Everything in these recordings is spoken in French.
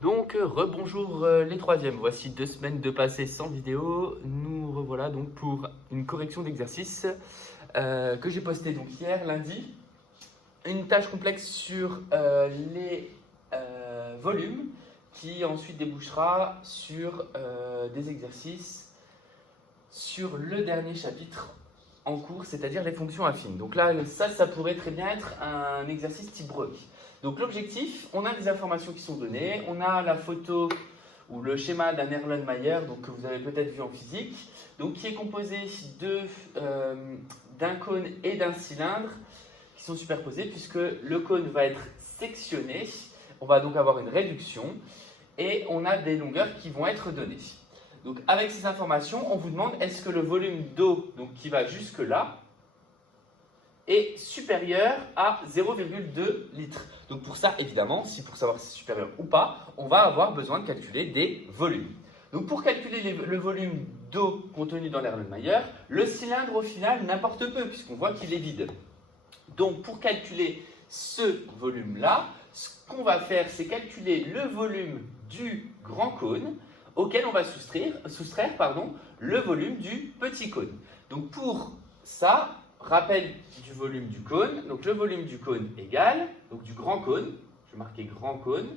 Rebonjour les troisièmes. Voici 2 semaines de passé sans vidéo. Nous revoilà donc pour une correction d'exercice que j'ai posté donc hier lundi. Une tâche complexe sur les volumes qui ensuite débouchera sur des exercices sur le dernier chapitre en cours, c'est-à-dire les fonctions affines. Donc là, ça pourrait très bien être un exercice type Brock. Donc l'objectif, on a des informations qui sont données, on a la photo ou le schéma d'un Erlenmeyer, donc que vous avez peut-être vu en physique, donc qui est composé d'un cône et d'un cylindre qui sont superposés, puisque le cône va être sectionné, on va donc avoir une réduction, et on a des longueurs qui vont être données. Donc avec ces informations, on vous demande est-ce que le volume d'eau qui va jusque là est supérieur à 0,2 litres. Donc pour ça, évidemment, pour savoir si c'est supérieur ou pas, on va avoir besoin de calculer des volumes. Donc pour calculer le volume d'eau contenu dans l'Erlenmeyer, le cylindre au final n'importe peu puisqu'on voit qu'il est vide. Donc pour calculer ce volume-là, ce qu'on va faire, c'est calculer le volume du grand cône auquel on va soustraire le volume du petit cône. Donc pour ça, rappel du volume du cône. Donc le volume du cône égale, donc du grand cône, je vais marquer grand cône,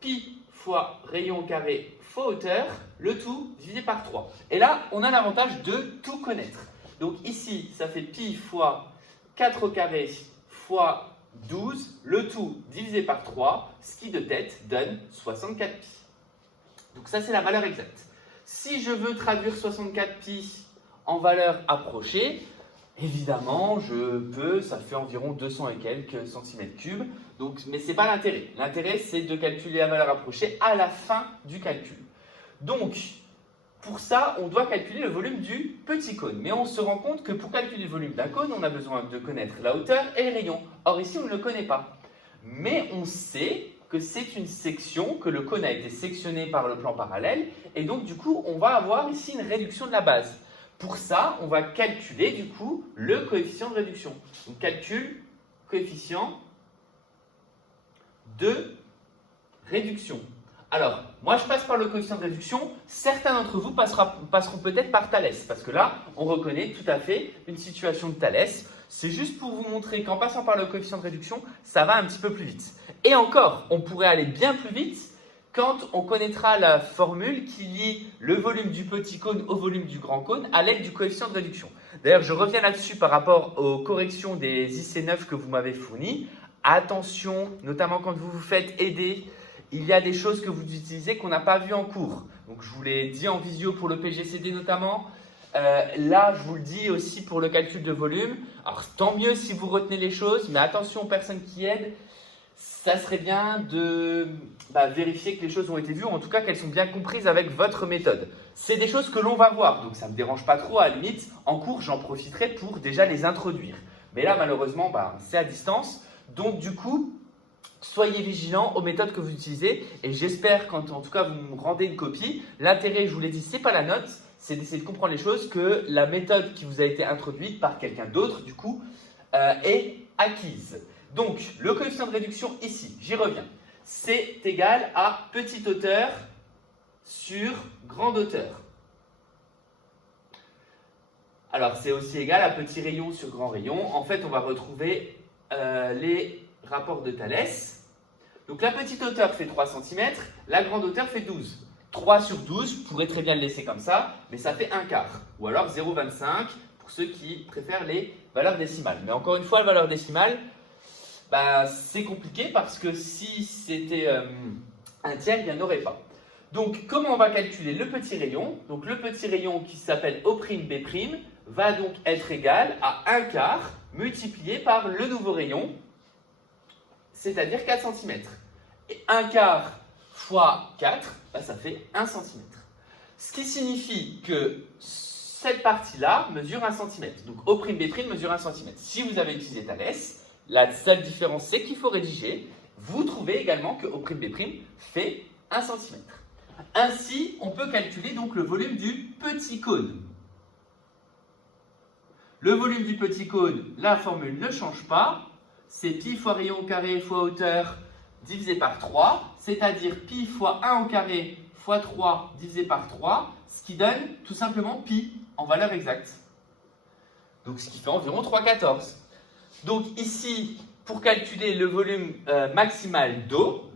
pi fois rayon au carré fois hauteur, le tout divisé par 3. Et là, on a l'avantage de tout connaître. Donc ici, ça fait pi fois 4 au carré fois 12, le tout divisé par 3, ce qui de tête donne 64 pi. Donc ça, c'est la valeur exacte. Si je veux traduire 64 pi en valeur approchée, évidemment, je peux, ça fait environ 200 et quelques centimètres cubes, mais ce n'est pas l'intérêt. L'intérêt, c'est de calculer la valeur approchée à la fin du calcul. Donc, pour ça, on doit calculer le volume du petit cône. Mais on se rend compte que pour calculer le volume d'un cône, on a besoin de connaître la hauteur et les rayons. Or ici, on ne le connaît pas. Mais on sait que c'est une section, que le cône a été sectionné par le plan parallèle, et donc du coup, on va avoir ici une réduction de la base. Pour ça, on va calculer du coup le coefficient de réduction. Donc calcul coefficient de réduction. Alors, moi je passe par le coefficient de réduction, certains d'entre vous passeront peut-être par Thalès, parce que là, on reconnaît tout à fait une situation de Thalès. C'est juste pour vous montrer qu'en passant par le coefficient de réduction, ça va un petit peu plus vite. Et encore, on pourrait aller bien plus vite quand on connaîtra la formule qui lie le volume du petit cône au volume du grand cône à l'aide du coefficient de réduction. D'ailleurs, je reviens là-dessus par rapport aux corrections des IC9 que vous m'avez fournies. Attention, notamment quand vous vous faites aider, il y a des choses que vous utilisez qu'on n'a pas vues en cours. Donc, je vous l'ai dit en visio pour le PGCD notamment. Là, je vous le dis aussi pour le calcul de volume. Alors, tant mieux si vous retenez les choses, mais attention aux personnes qui aident. Ça serait bien de vérifier que les choses ont été vues, ou en tout cas qu'elles sont bien comprises avec votre méthode. C'est des choses que l'on va voir, donc ça ne me dérange pas trop. À la limite, en cours, j'en profiterai pour déjà les introduire. Mais là, malheureusement, c'est à distance. Donc, du coup, soyez vigilants aux méthodes que vous utilisez. Et j'espère qu'en tout cas, vous me rendez une copie. L'intérêt, je vous l'ai dit, ce n'est pas la note, c'est d'essayer de comprendre les choses, que la méthode qui vous a été introduite par quelqu'un d'autre, du coup, est acquise. Donc, le coefficient de réduction ici, j'y reviens, c'est égal à petite hauteur sur grande hauteur. Alors, c'est aussi égal à petit rayon sur grand rayon. En fait, on va retrouver les rapports de Thalès. Donc, la petite hauteur fait 3 cm, la grande hauteur fait 12. 3 sur 12, je pourrais très bien le laisser comme ça, mais ça fait 1/4. Ou alors 0,25 pour ceux qui préfèrent les valeurs décimales. Mais encore une fois, la valeur décimale, c'est compliqué parce que si c'était un tiers, il n'y en aurait pas. Donc, comment on va calculer le petit rayon? Donc, le petit rayon qui s'appelle O'B' va donc être égal à 1/4 multiplié par le nouveau rayon, c'est-à-dire 4 cm. Et 1/4 fois 4, ça fait 1 cm. Ce qui signifie que cette partie-là mesure 1 cm. Donc, O'B' mesure 1 cm. Si vous avez utilisé Thalès, la seule différence, c'est qu'il faut rédiger. Vous trouvez également que O'B' fait 1 cm. Ainsi, on peut calculer donc le volume du petit cône. Le volume du petit cône, la formule ne change pas. C'est pi fois rayon au carré fois hauteur divisé par 3, c'est-à-dire pi fois 1 au carré fois 3 divisé par 3, ce qui donne tout simplement pi en valeur exacte. Donc ce qui fait environ 3,14. Donc ici, pour calculer le volume maximal d'eau,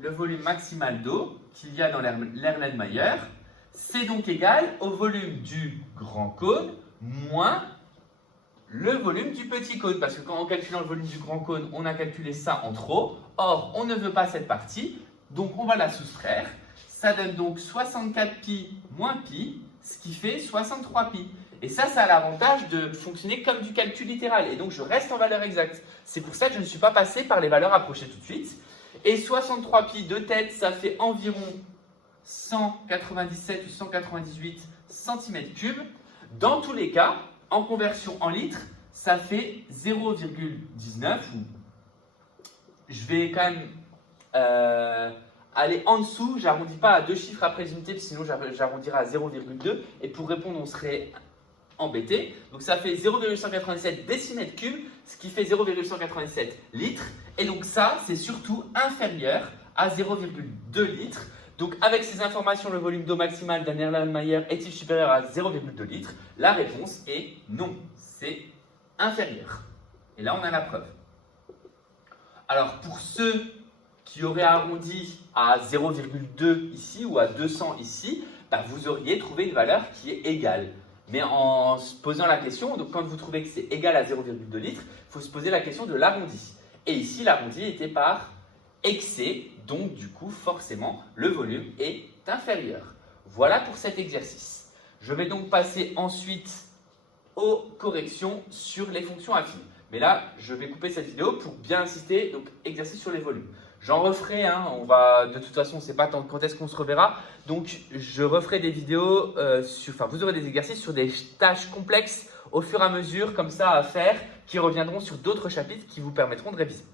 qu'il y a dans l'Erlenmeyer, c'est donc égal au volume du grand cône moins le volume du petit cône. Parce que quand en calculant le volume du grand cône, on a calculé ça en trop. Or, on ne veut pas cette partie, donc on va la soustraire. Ça donne donc 64 pi moins pi, ce qui fait 63 pi. Et ça a l'avantage de fonctionner comme du calcul littéral. Et donc, je reste en valeur exacte. C'est pour ça que je ne suis pas passé par les valeurs approchées tout de suite. Et 63 pi de tête, ça fait environ 197 ou 198 cm3. Dans tous les cas, en conversion en litres, ça fait 0,19 ou je vais quand même aller en dessous. J'arrondis pas à deux chiffres après les unités, sinon j'arrondirai à 0,2. Et pour répondre, on serait embêté. Donc ça fait 0,197 décimètres-cubes, ce qui fait 0,197 litres. Et donc ça, c'est surtout inférieur à 0,2 litres. Donc avec ces informations, le volume d'eau maximal d'un Erlenmeyer est-il supérieur à 0,2 litres? La réponse est non, c'est inférieur. Et là, on a la preuve. Alors pour ceux qui auraient arrondi à 0,2 ici ou à 200 ici, bah, vous auriez trouvé une valeur qui est égale. Mais en se posant la question, donc quand vous trouvez que c'est égal à 0,2 litres, il faut se poser la question de l'arrondi. Et ici, l'arrondi était par excès, donc du coup, forcément, le volume est inférieur. Voilà pour cet exercice. Je vais donc passer ensuite aux corrections sur les fonctions affines. Mais là, je vais couper cette vidéo pour bien insister, donc exercice sur les volumes. J'en referai, de toute façon, on ne sait pas quand est-ce qu'on se reverra. Donc, je referai des vidéos, vous aurez des exercices sur des tâches complexes au fur et à mesure, comme ça, à faire, qui reviendront sur d'autres chapitres qui vous permettront de réviser.